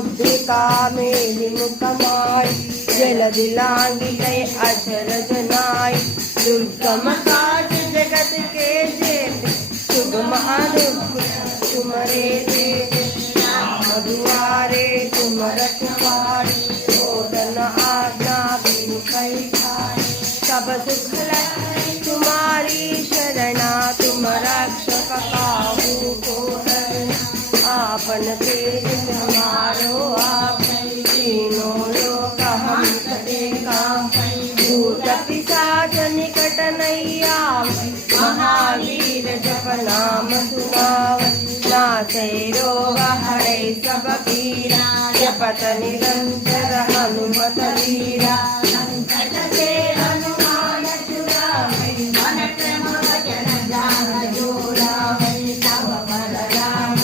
कामेली मुखमाई जलदिलांगिले अचरजनाई दुर्गम काज जगत के जेते सुगम अनुप तुमरे देते मधुआरे तुम रखवारी ओदन आज्ञा बिनु कई खाए सब सुख लय तुम्हारी शरणा तुम रक्षक काहू को आपन तेज हमारो आप तीनों लोक हम देखा भूत पिशाच निकट नहीं आवे महावीर जप नाम सुनाव नासे रोग हरे सब पीरा जपत निरंतर हनुमत वीरा संकट से हनुमान छुड़ावे मन क्रम वचन जान जोड़ावे तब पर राम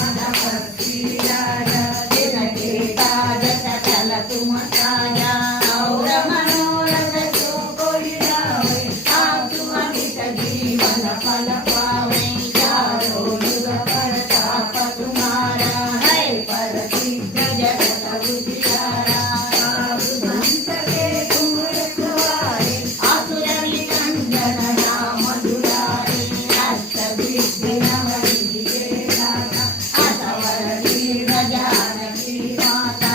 तुम साया और मनोरथ जो कोई जावे आप तुम अमित जीवन फल पावे चारों युग प्रताप तुम्हारा है प्रसिद्ध जगत उजियारा भक्त के तुम रखवारे असुर निकंदन राम दुलारे अष्ट सिद्धि नव निधि दाता असवर वीर जानकी माता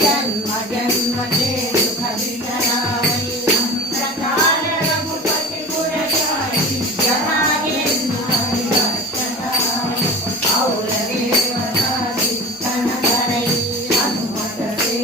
जन्म जन्म के दुख बिसरावे संसार रघुपति पुर जाई जहाँ और देवता चिंतन करई हनुमत से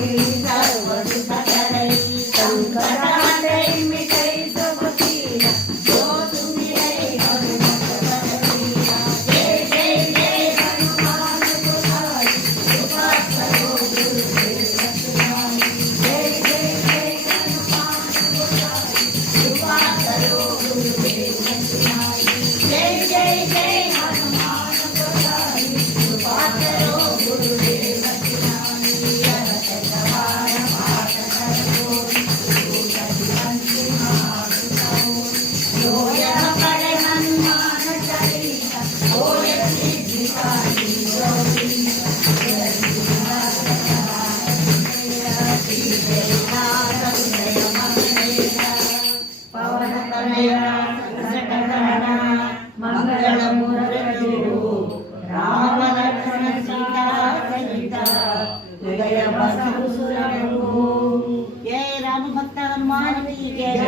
सर्व सुख करई संकट हटई मिटई सब पीरा जो सुमिरै हनुमत बल बीरा जय जय जय हनुमान गोसाई कृपा करो गुरुदेव रखवाई जय जय जय हनुमान गोसाई कृपा करो गुरुदेव रखवाई जय जय जय हनुमान गोसाई कृपा करो गुरुदेव रखवाई रघुपति सवार पाठ करो दूत महासुर जो यह पढ़े हनुमान चालीसा होय सिद्धि साधी गौरीसा पवन तनया सकलहरणा मंगल मूर्ति राम लक्ष्मण सीता सहिता जय बसु